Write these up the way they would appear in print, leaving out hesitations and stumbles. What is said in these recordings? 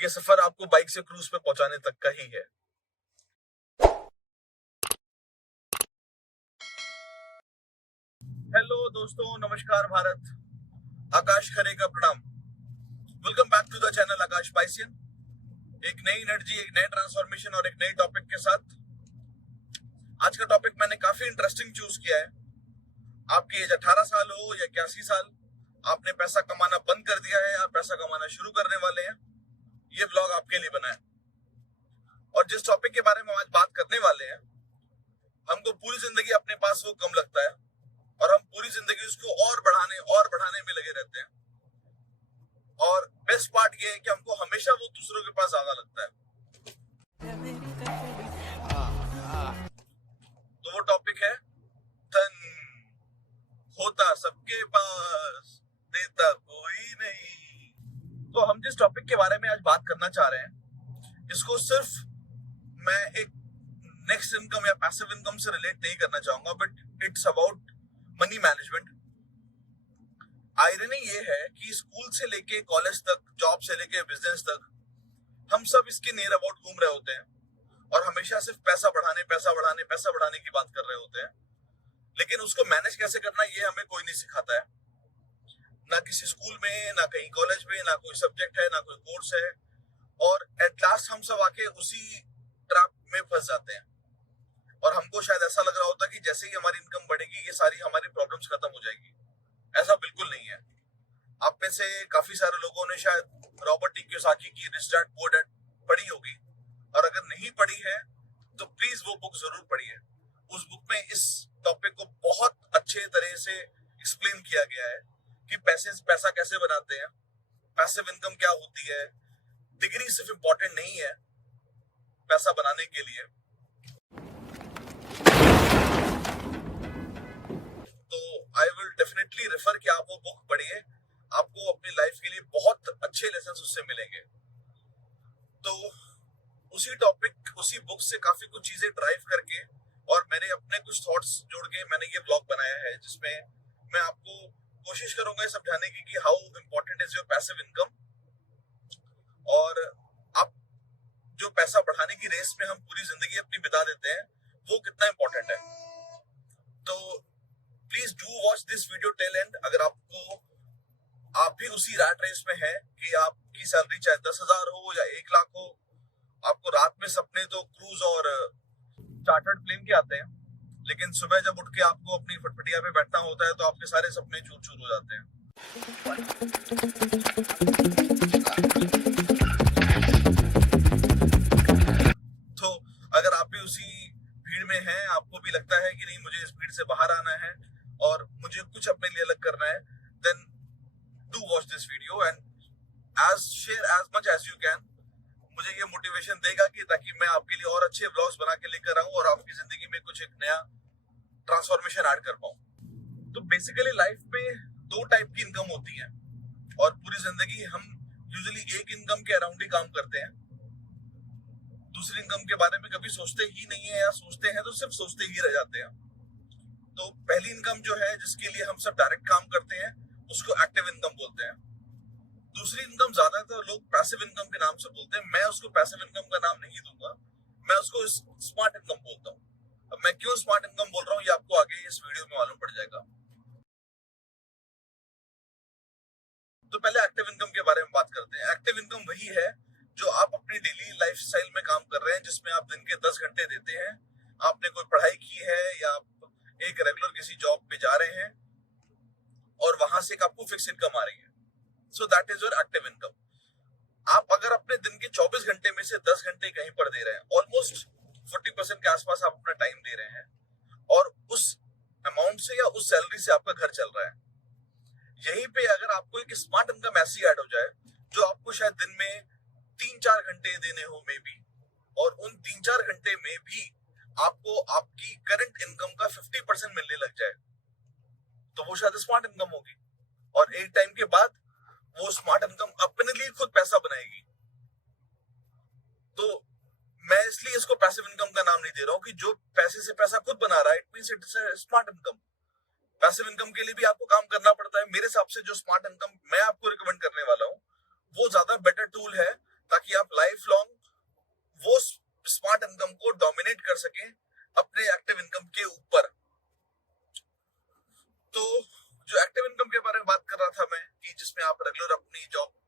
ये सफर आपको बाइक से क्रूज पे पहुंचाने तक का ही है। हेलो दोस्तों, नमस्कार भारत, आकाश खरे का प्रणाम। Welcome back to the channel Akash Piscean. एक नई एनर्जी, एक नए ट्रांसफॉर्मेशन और एक नई टॉपिक के साथ। आज का टॉपिक मैंने काफी इंटरेस्टिंग चूज किया है। आपकी एज 18 साल हो या 81 साल, आपने पैसा कमाना बंद कर दिया है या पैसा कमाना शुरू करने वाले हैं, ये व्लॉग आपके लिए बना है। और जिस टॉपिक के बारे में आज बात करने वाले हैं, हमको पूरी जिंदगी अपने पास वो कम लगता है और हम पूरी जिंदगी उसको और बढ़ाने में लगे रहते हैं। और बेस्ट पार्ट ये है कि हमको हमेशा वो दूसरों के पास ज्यादा लगता है। तो वो टॉपिक है धन। होता सबके पास, देता कोई नहीं। तो हम जिस टॉपिक के बारे में आज बात करना चाह रहे हैं, इसको सिर्फ मैं एक नेक्स्ट इनकम या पैसिव इनकम से रिलेट नहीं करना चाहूंगा, but it's about money management. Irony ये है कि स्कूल से लेके कॉलेज तक, जॉब से लेके बिजनेस तक, हम सब इसके नियर अबाउट घूम रहे होते हैं और हमेशा सिर्फ पैसा बढ़ाने की बात कर रहे होते हैं। लेकिन उसको मैनेज कैसे करना, ये हमें कोई नहीं सिखाता है। ना किसी स्कूल में, ना कहीं कॉलेज में, ना कोई सब्जेक्ट है, ना कोई कोर्स है। और एट लास्ट हम सब आके उसी ट्रैप में फंस जाते हैं और हमको शायद ऐसा लग रहा होता है कि जैसे ही हमारी इनकम बढ़ेगी, ये सारी हमारी प्रॉब्लम्स खत्म हो जाएगी। ऐसा बिल्कुल नहीं है। आप में से काफी सारे लोगों ने शायद रॉबर्ट टी कियोसाकी की रिच डैड पुअर डैड पढ़ी होगी, और अगर नहीं पढ़ी है तो प्लीज वो बुक जरूर पढ़िए। उस बुक में इस टॉपिक को बहुत अच्छे तरह से एक्सप्लेन किया गया है कि पैसा कैसे बनाते हैं, पैसिव इनकम क्या होती है। डिग्री सिर्फ इंपॉर्टेंट नहीं है पैसा बनाने के लिए। तो आई विल डेफिनेटली रेफर कि आप वो बुक पढ़िए। आपको अपनी लाइफ के लिए बहुत अच्छे लेसन उससे मिलेंगे। तो उसी टॉपिक, उसी बुक से काफी कुछ चीजें ड्राइव करके और मैंने अपने कुछ थॉट्स जोड़ के मैंने ये व्लॉग बनाया है, जिसमें मैं आपको कोशिश करूंगा समझाने की कि how important is your passive income, और आप जो पैसा बढ़ाने की रेस में हम पूरी जिंदगी अपनी बिता देते हैं, वो कितना इंपॉर्टेंट है। तो please do watch this video till and. अगर आप भी उसी रैट रेस में है कि आपकी सैलरी चाहे 10,000 हो या 1 लाख हो, आपको रात में सपने तो क्रूज और चार्टर्ड प्लेन के आते हैं, लेकिन सुबह जब उठ के आपको अपनी फटफटिया पे बैठना होता है तो आपके सारे सपने चूर चूर हो जाते हैं। तो अगर आप भी उसी भीड़ में हैं, आपको भी लगता है कि नहीं मुझे इस भीड़ से बाहर आना है और मुझे कुछ अपने लिए अलग करना है, then do watch this video and share as much as you can. मुझे ये मोटिवेशन देगा कि ताकि मैं आपके लिए और अच्छे व्लॉग्स बना के लेकर आऊं और आपकी जिंदगी में कुछ एक नया ट्रांसफॉर्मेशन ऐड कर पाऊं। तो बेसिकली लाइफ में 2 टाइप की इनकम होती है और पूरी जिंदगी हम यूजुअली एक इनकम के अराउंड ही काम करते हैं। दूसरी इनकम के बारे में कभी सोचते ही नहीं है, या सोचते हैं तो सिर्फ सोचते ही रह जाते हैं। तो पहली इनकम जो है, जिसके लिए हम सब डायरेक्ट काम करते हैं, उसको एक्टिव इनकम बोलते हैं। दूसरी इनकम ज्यादातर लोग पैसिव इनकम के नाम से बोलते हैं। मैं उसको पैसिव इनकम का नाम नहीं दूंगा, मैं उसको स्मार्ट इनकम बोलता हूँ। अब मैं क्यों स्मार्ट इनकम बोल रहा हूँ, ये आपको आगे इस वीडियो में मालूम पड़ जाएगा। तो पहले एक्टिव इनकम के बारे में बात करते हैं। एक्टिव इनकम वही है जो आप अपनी डेली लाइफस्टाइल में काम कर रहे हैं, जिसमें आप दिन के 10 घंटे देते हैं। आपने कोई पढ़ाई की है या आप एक रेगुलर किसी जॉब पे जा रहे हैं और वहां से आपको फिक्स इनकम आ रही है। So that is your active income. आप अगर अपने दिन के 24 घंटे में से 10 घंटे कहीं पर दे रहे हैं, ऑलमोस्ट 40% के आसपास आप अपना टाइम दे रहे हैं, और उस अमाउंट से या उस सैलरी से आपका घर चल रहा है। यहीं पे अगर आपको एक स्मार्ट इनकम ऐसी ऐड हो जाए जो आपको शायद दिन में 3-4 घंटे देने हो मे बी, और उन 3-4 घंटे में भी आपको आपकी करंट इनकम का 50% मिलने लग जाए, तो वो शायद स्मार्ट इनकम होगी। और एक टाइम के बाद वो स्मार्ट इनकम अपने लिए खुद पैसा बनाएगी। तो मैं इसलिए इसको पैसिव इनकम का नाम नहीं दे रहा हूं कि जो पैसे से पैसा खुद बना रहा है, it means it's smart income. Passive income के लिए भी आपको काम करना पड़ता है। मेरे हिसाब से जो स्मार्ट इनकम मैं आपको रिकमेंड करने वाला हूं, वो ज्यादा बेटर टूल है, ताकि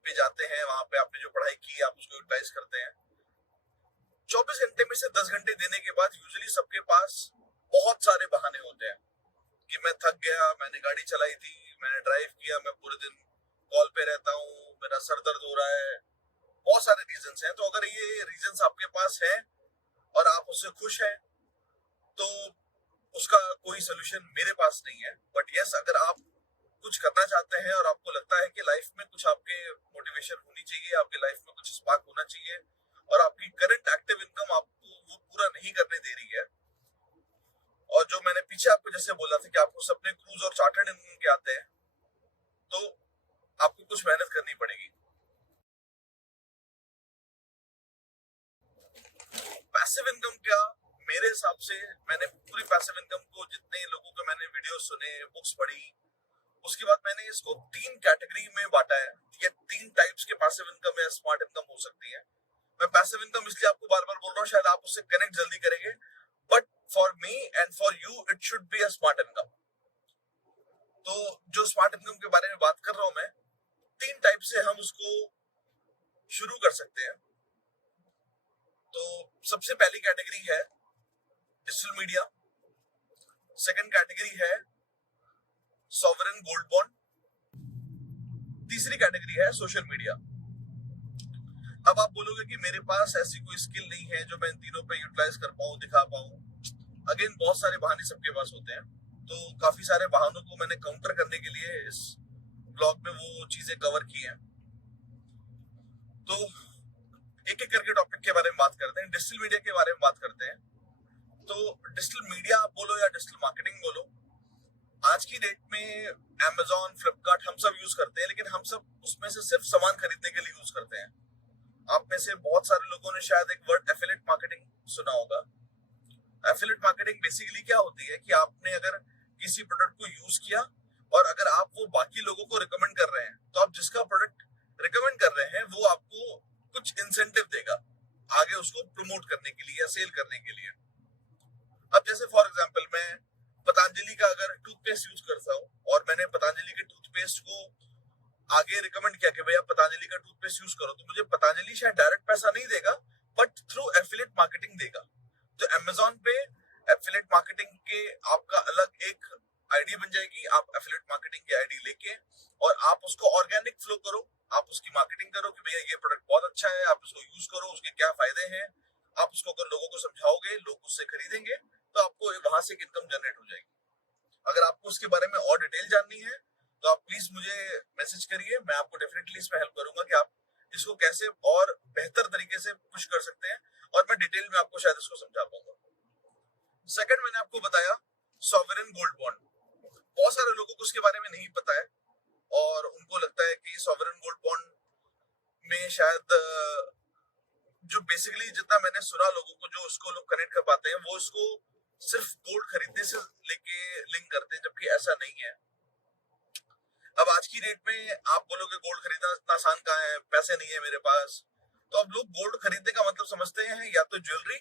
पे जाते हैं, वहां पे आपने जो पढ़ाई की आप उसको यूटिलाइज करते हैं। 24 घंटे में से 10 घंटे देने के बाद यूजुअली सबके पास बहुत सारे बहाने होते हैं कि मैं थक गया, मैंने गाड़ी चलाई थी, मैंने ड्राइव किया, मैं पूरे दिन कॉल पे रहता हूँ, मेरा सर दर्द हो रहा है, बहुत सारे रीजंस हैं। तो अगर ये रीजंस आपके पास हैं और आप उससे खुश हैं तो उसका कोई सोल्यूशन मेरे पास नहीं है। बट यस, अगर आप कुछ करना चाहते हैं और आपको लगता है कि लाइफ में कुछ आपके मोटिवेशन होनी चाहिए, आपके लाइफ में कुछ स्पार्क होना चाहिए और आपकी करंट एक्टिव इनकम आपको वो पूरा नहीं करने दे रही है, और जो मैंने पीछे आपको जैसे बोला था कि आपको सपने क्रूज और चार्टर्ड इनकम के आते हैं, तो आपको कुछ मेहनत करनी पड़ेगी। पैसिव इनकम क्या, मेरे हिसाब से मैंने पूरी पैसिव इनकम को, जितने लोगों के मैंने वीडियो सुने, बुक्स पढ़ी, उसके बाद मैंने इसको 3 कैटेगरी में बांटा है। ये 3 टाइप्स के पैसिव इनकम या स्मार्ट इनकम हो सकती है। मैं पैसिव इनकम इसलिए आपको बार बार बोल रहा हूँ, शायद आप उससे कनेक्ट जल्दी करेंगे, but for me and for you it should be a smart income. तो जो स्मार्ट इनकम के बारे में बात कर रहा हूं मैं, 3 टाइप से हम उसको शुरू कर सकते हैं। तो सबसे पहली कैटेगरी है डिजिटल मीडिया, सेकंड कैटेगरी है सॉवरेन गोल्ड बॉन्ड, तीसरी कैटेगरी है सोशल मीडिया। अब आप बोलोगे कि मेरे पास ऐसी कोई स्किल नहीं है जो मैं इन तीनों पे यूटिलाइज कर पाऊं, दिखा पाऊं। अगेन, बहुत सारे बहाने सबके पास होते हैं, तो काफी सारे बहानों को मैंने काउंटर करने के लिए इस ब्लॉग में वो चीजें कवर की हैं। तो एक एक करके टॉपिक के बारे में बात करते हैं। डिजिटल मीडिया के बारे में बात करते हैं। तो डिजिटल मीडिया आप बोलो या डिजिटल मार्केटिंग बोलो, आज की डेट में Amazon, फ्लिपकार्ट हम सब यूज करते हैं, लेकिन हम सब उसमें से सिर्फ सामान खरीदने के लिए यूज करते हैं। आप में से बहुत सारे लोगों ने शायद एक वर्ड एफिलिएट मार्केटिंग सुना होगा। एफिलिएट मार्केटिंग बेसिकली क्या होती है कि आपने अगर किसी प्रोडक्ट को यूज किया और अगर आप वो बाकी लोगों को रिकमेंड कर रहे हैं, तो आप जिसका प्रोडक्ट रिकमेंड कर रहे हैं वो आपको कुछ इंसेंटिव देगा आगे उसको प्रमोट करने के लिए या सेल करने के लिए। अब जैसे फॉर एग्जांपल मैं पतंजलि का अगर टूथपेस्ट यूज करता हूँ और मैंने पतंजलि के टूथपेस्ट को आगे रिकमेंड किया कि भैया पतंजलि का टूथपेस्ट यूज करो, तो मुझे पतंजलि शायद डायरेक्ट पैसा नहीं देगा, बट थ्रू एफिलिएट मार्केटिंग देगा। तो Amazon पे एफिलिएट मार्केटिंग के आपका अलग एक आईडी बन जाएगी। आप एफिलिएट मार्केटिंग की आईडी लेके और आप उसको ऑर्गेनिक फ्लो करो, आप उसकी मार्केटिंग करो कि भैया ये प्रोडक्ट बहुत अच्छा है, आप उसको यूज करो, उसके क्या फायदे हैं। आप उसको अगर लोगों को समझाओगे, लोग उससे खरीदेंगे, तो आपको वहां से इनकम जनरेट हो जाएगी। अगर आपको उसके बारे में और डिटेल जाननी है तो आप प्लीज मुझे मैसेज करिए, मैं आपको डेफिनेटली इसमें हेल्प करूंगा कि आप इसको कैसे और बेहतर तरीके से पुश कर सकते हैं, और मैं डिटेल में आपको शायद इसको समझा पाऊंगा। सेकंड, मैंने आपको बताया सॉवरेन गोल्ड बॉन्ड। बहुत सारे लोगों को उसके बारे में नहीं पता है और उनको लगता है कि सॉवरेन गोल्ड बॉन्ड में शायद जो बेसिकली जितना मैंने सुना लोगों को, जो उसको लोग कनेक्ट कर पाते हैं, वो उसको सिर्फ गोल्ड खरीदने से लेके लिंक करते हैं, जबकि ऐसा नहीं है। अब आज की डेट में आप बोलोगे गोल्ड खरीदना इतना आसान कहाँ है, पैसे नहीं है मेरे पास, तो अब लोग गोल्ड खरीदने का मतलब समझते हैं या तो ज्वेलरी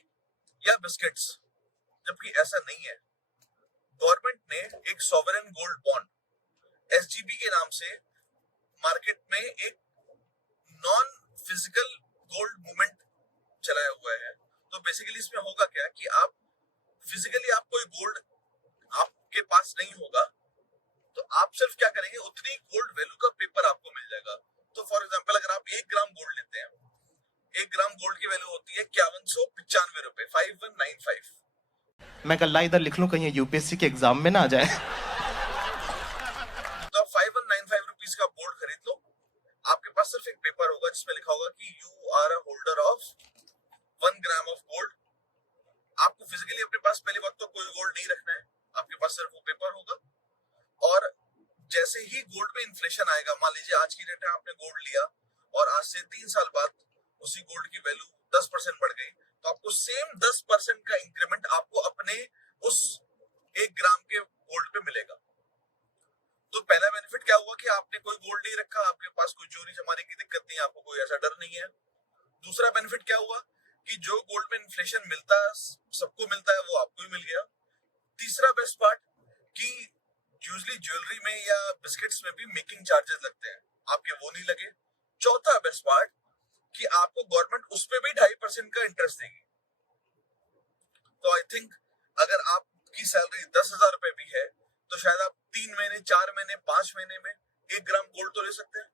या बिस्किट्स, जबकि ऐसा नहीं है। गवर्नमेंट ने एक सॉवरेन गोल्ड बॉन्ड SGB के नाम से मार्केट में एक नॉन फिजिकल गोल्ड मूवमेंट चलाया हुआ है। तो बेसिकली इसमें होगा क्या कि आप फिजिकली आप कोई गोल्ड आपके पास नहीं होगा, तो आप सिर्फ क्या करेंगे, उतनी गोल्ड वैल्यू का पेपर आपको मिल जाएगा। तो फॉर एग्जांपल अगर आप 1 ग्राम गोल्ड लेते हैं, 1 ग्राम गोल्ड की वैल्यू होती है 5195 रुपए, 5195। मैं गल्ला इधर लिख लूं कहीं यूपीएससी के एग्जाम में ना आ जाए। तो आप 5195 रुपीज का गोल्ड खरीद लो, आपके पास सिर्फ एक पेपर होगा जिसमें लिखा होगा कि you are a holder of 1 gram of gold. आपको फिजिकली अपने पास पहली बात तो कोई गोल्ड नहीं रखना है, आपके पास सिर्फ वो पेपर होगा। और जैसे ही गोल्ड में इन्फ्लेशन आएगा, मान लीजिए आज की डेट में आपने गोल्ड लिया और आज से 3 साल बाद उसी गोल्ड की वैल्यू 10% बढ़ गई, तो आपको सेम 10% का इंक्रीमेंट आपको अपने उस 1 ग्राम के गोल्ड पे मिलेगा। तो पहला बेनिफिट क्या हुआ कि आपने कोई गोल्ड नहीं रखा, आपके पास कोई चोरी चमारी की दिक्कत नहीं, आपको कोई ऐसा डर नहीं है। दूसरा बेनिफिट क्या हुआ कि जो गोल्ड में इन्फ्लेशन मिलता है, सबको मिलता है, वो आपको ही मिल गया। तीसरा बेस्ट पार्ट कि यूजुअली ज्वेलरी में या बिस्किट्स में भी मेकिंग चार्जेस लगते हैं, आपके वो नहीं लगे। बेस्ट पार्ट कि आपको गवर्नमेंट उस पे भी 2.5% का इंटरेस्ट देगी। तो आई थिंक अगर आपकी सैलरी 10,000 रुपए भी है तो शायद आप 3 महीने, 4 महीने, 5 महीने में 1 ग्राम गोल्ड तो ले सकते हैं।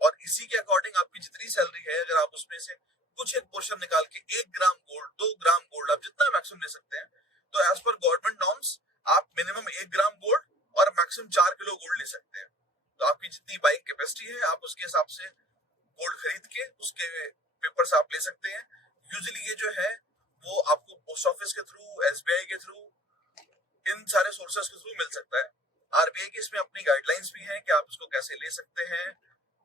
और इसी के अकॉर्डिंग आपकी जितनी सैलरी है, अगर आप उसमें से कुछ एक पोर्शन निकाल के 1 ग्राम गोल्ड, 2 ग्राम गोल्ड, आप जितना मैक्सिमम ले सकते हैं, तो एज पर गवर्नमेंट नॉर्म्स आप मिनिमम 1 ग्राम गोल्ड और मैक्सिमम 4 किलो गोल्ड ले सकते हैं। तो आपकी जितनी बाइंग कैपेसिटी है, आप उसके हिसाब से गोल्ड खरीद के उसके पेपर्स आप ले सकते हैं। यूजुअली ये जो है वो आपको पोस्ट ऑफिस के थ्रू, एसबीआई के थ्रू, इन सारे सोर्सेस के थ्रू मिल सकता है। आरबीआई की इसमें अपनी गाइडलाइंस भी हैं कि आप इसको कैसे ले सकते हैं,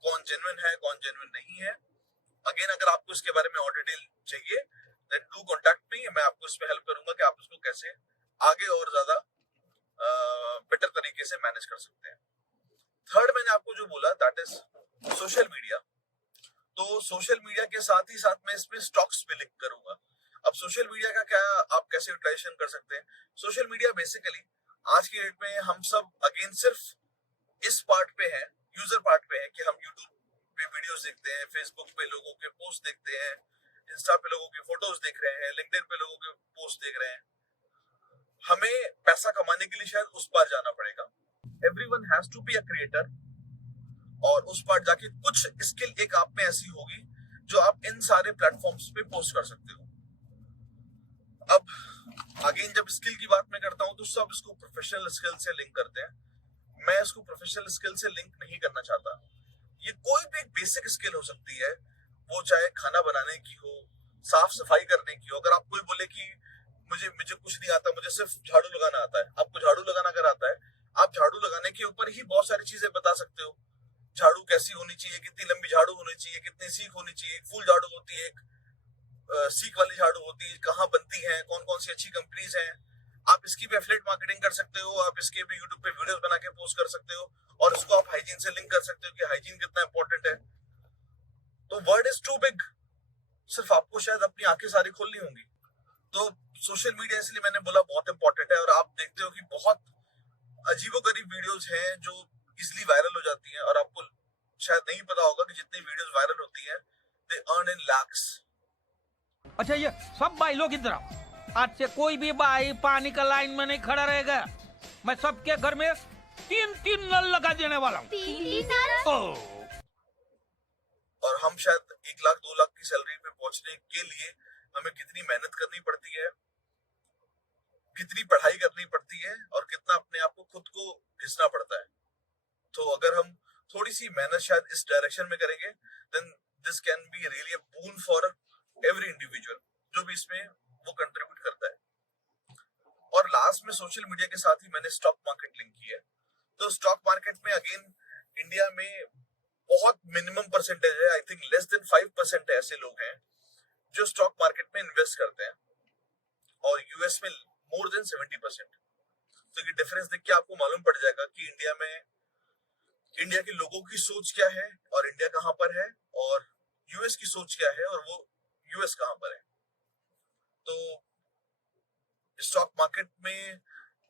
कौन जेन्युइन है, कौन जेन्युइन नहीं है। अगेन, अगर आपको इसके बारे में और डिटेल चाहिए देन डू कॉन्टैक्ट मी, मैं आपको इसमें हेल्प करूंगा कि आप इसको कैसे आगे और ज्यादा बेटर तरीके से मैनेज कर सकते हैं। थर्ड, मैंने आपको जो बोला दैट इज सोशल मीडिया। तो सोशल मीडिया के साथ ही साथ मैं इसमें स्टॉक्स पे लिंक करूंगा। अब सोशल मीडिया का क्या आप कैसे यूटिलाइजेशन कर सकते हैं? सोशल मीडिया बेसिकली आज की डेट में हम सब अगेन सिर्फ इस पार्ट पे हैं, यूजर पार्ट पे हैं कि हम यूट्यूब पे वीडियोस देखते हैं, फेसबुक पे लोगों के पोस्ट देखते हैं, इंस्टा पे लोगों की फोटोज देख रहे हैं, लिंक्डइन पे लोगों के पोस्ट देख रहे हैं। हमें पैसा कमाने के लिए शायद उस पार जाना पड़ेगा। Everyone has to be a creator, और उस पार जाके कुछ स्किल एक आप में ऐसी होगी जो आप इन सारे प्लेटफॉर्म्स पे पोस्ट कर सकते हो। अब अगेन, जब स्किल की बात मैं करता हूं तो सब इसको प्रोफेशनल स्किल से लिंक करते हैं। मैं इसको प्रोफेशनल स्किल से लिंक नहीं करना चाहता। ये कोई भी एक बेसिक स्किल हो सकती है, वो चाहे खाना बनाने की हो, साफ सफाई करने की हो। अगर आप कोई बोले कि मुझे कुछ नहीं आता, मुझे सिर्फ झाड़ू लगाना आता है, आपको झाड़ू लगाना अगर आता है, आप झाड़ू लगाने के ऊपर ही बहुत सारी चीजें बता सकते हो। झाड़ू कैसी होनी चाहिए, कितनी लंबी झाड़ू होनी चाहिए, कितनी सीख होनी चाहिए, फुल झाड़ू होती है, सीख वाली झाड़ू होती है, कहाँ बनती है, कौन कौन सी अच्छी कंपनीज हैं। आप इसकी भी एफिलिएट मार्केटिंग कर सकते हो, आप इसके भी यूट्यूब पे वीडियोस बना के पोस्ट कर सकते हो, और इसको आप हाइजीन से लिंक कर सकते हो कि हाइजीन कितना इंपॉर्टेंट है। तो वर्ड इज टू बिग, सिर्फ आपको शायद अपनी आंखें सारी खोलनी होंगी। तो सोशल मीडिया इसलिए मैंने बोला बहुत इंपॉर्टेंट है। और आप देखते हो कि बहुत अजीबोगरीब वीडियोस हैं जो इजिली वायरल हो जाती हैं, और आपको शायद नहीं पता होगा कि जितनी वीडियोस वायरल होती हैं दे अर्न इन लैक्स। अच्छा, ये सब भाई लोग इधर आओ। आज से कोई भी भाई पानी का लाइन में नहीं खड़ा रहेगा। मैं सबके घर में 3-3 नल लगा देने वाला हूँ। 3 नल? और हम शायद 1 लाख 2 लाख की सैलरी पे पहुंचने के लिए हमें कितनी मेहनत करनी पड़ती है, कितनी पढ़ाई करनी पड़ती है, और कितना अपने आप को खुद को घिसना पड़ता है। तो अगर हम थोड़ी सी मेहनत शायद इस डायरेक्शन में करेंगे then this can be really a boon for every individual जो भी इसमें वो कंट्रीब्यूट करता है। और लास्ट में सोशल मीडिया के साथ ही मैंने स्टॉक मार्केट लिंक की है। तो स्टॉक मार्केट में अगेन इंडिया में बहुत मिनिमम परसेंटेज है, आई थिंक लेस देन 5% ऐसे लोग हैं जो स्टॉक मार्केट में इन्वेस्ट करते हैं, और यूएस में मोर देन 70%। तो ये डिफरेंस देख के आपको मालूम पड़ जाएगा कि इंडिया के लोगों की सोच क्या है, और इंडिया कहां पर है, और यूएस की सोच क्या है, और वो यूएस कहां पर है। तो स्टॉक मार्केट में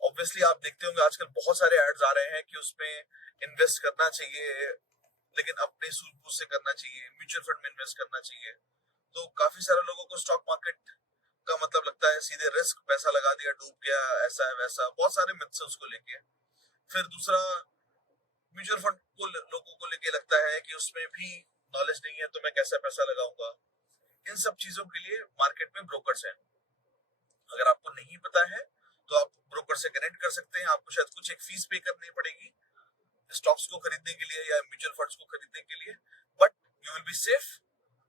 ऑब्वियसली आप देखते होंगे आजकल बहुत सारे एड्स आ रहे हैं कि उसमें इन्वेस्ट करना चाहिए, लेकिन अपने सूझबूझ से करना चाहिए, म्यूचुअल फंड में इन्वेस्ट करना चाहिए। तो काफी सारे लोगों को स्टॉक मार्केट का मतलब लगता है सीधे रिस्क, पैसा लगा दिया डूब गया, ऐसा है वैसा, बहुत सारे मिथ्स है उसको लेके। फिर दूसरा, म्यूचुअल फंड को लोगों को लेके लगता है कि उसमें भी नॉलेज नहीं है तो मैं कैसा पैसा लगाऊंगा। इन सब चीजों के लिए मार्केट में ब्रोकर्स हैं। अगर आपको नहीं पता है तो आप ब्रोकर से कनेक्ट कर सकते हैं। आपको शायद कुछ एक फीस पे करनी पड़ेगी स्टॉक्स को खरीदने के लिए या म्यूचुअल फंड्स को खरीदने के लिए, but you will be safe,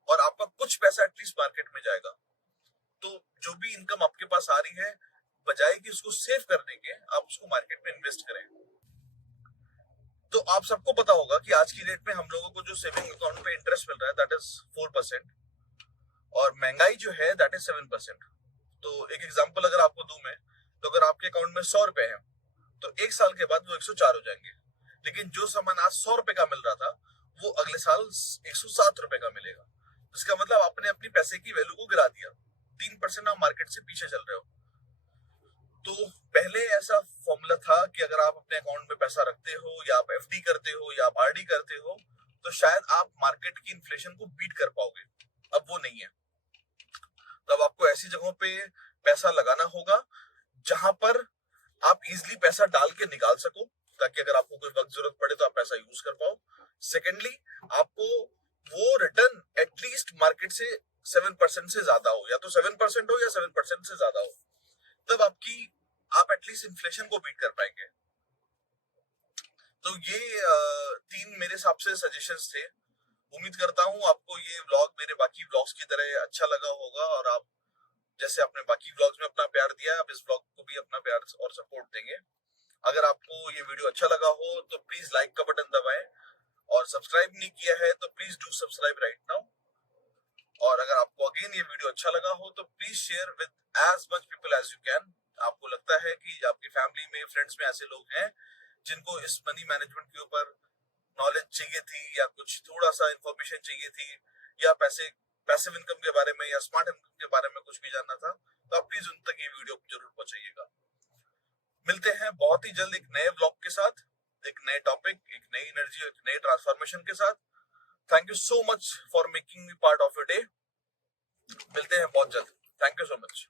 और आपका कुछ पैसा एटलीस्ट मार्केट में जाएगा। तो जो भी इनकम आपके पास आ रही है, बजाय कि उसको सेव करने के, आप उसको मार्केट में इन्वेस्ट करें। तो आप सबको पता होगा कि आज की डेट में हम लोगों को जो सेविंग अकाउंट पे इंटरेस्ट मिल रहा है दैट इज 4%, और महंगाई जो है दैट इज 7%। तो एक एग्जांपल अगर आपको दूं मैं, तो अगर आपके अकाउंट में 100 रुपए हैं तो 1 साल के बाद वो 104 हो जाएंगे। लेकिन जो सामान आज 100 रुपए का मिल रहा था वो अगले साल 107 रुपए का मिलेगा। इसका मतलब आपने अपनी पैसे की वैल्यू को गिरा दिया। 3% आप मार्केट से पीछे चल रहे हो। तो पहले ऐसा फॉर्मूला था कि अगर आप अपने अकाउंट में पैसा रखते हो, या आप एफडी करते हो, या आप आरडी करते हो, तो शायद आप मार्केट की इन्फ्लेशन को बीट कर पाओगे। अब वो नहीं है। तब आपको ऐसी जगहों पे पैसा लगाना होगा जहां पर आप इजिली पैसा डाल के निकाल सको, ताकि अगर आपको कोई वक्त जरूरत पड़े तो आप पैसा यूज कर पाओ। सेकेंडली, आपको वो रिटर्न एटलीस्ट मार्केट से 7% से ज्यादा हो, या तो 7% हो या 7% से ज्यादा हो, तब आप एटलीस्ट इन्फ्लेशन को बीट कर पाएंगे। तो ये 3 मेरे हिसाब से सजेशंस थे। उम्मीद करता हूँ आपको ये व्लॉग मेरे बाकी व्लॉग्स की तरह अच्छा लगा होगा, और आप जैसे आपने बाकी व्लॉग्स में अपना प्यार दिया, आप इस व्लॉग को भी अपना प्यार और सपोर्ट देंगे। अगर आपको ये वीडियो अच्छा लगा हो तो प्लीज लाइक का बटन दबाएं, और सब्सक्राइब नहीं किया है तो please do subscribe right now. और अगर आपको अगेन ये वीडियो अच्छा लगा हो तो please share with as much people as you can. आपको लगता है कि आपकी फैमिली में, फ्रेंड्स में ऐसे लोग हैं जिनको इस मनी मैनेजमेंट के ऊपर नॉलेज चाहिए थी, या कुछ थोड़ा सा इंफॉर्मेशन चाहिए थी, या पैसिव इनकम के बारे में या स्मार्ट इनकम के बारे में कुछ भी जानना था, तो आप प्लीज उन तक ये वीडियो जरूर पहुंचाइएगा। मिलते हैं बहुत ही जल्द एक नए व्लॉग के साथ, एक नए टॉपिक, एक नई एनर्जी, एक नए ट्रांसफॉर्मेशन के साथ। Thank you so much for making me part of your day. मिलते हैं बहुत जल्द। Thank you so much.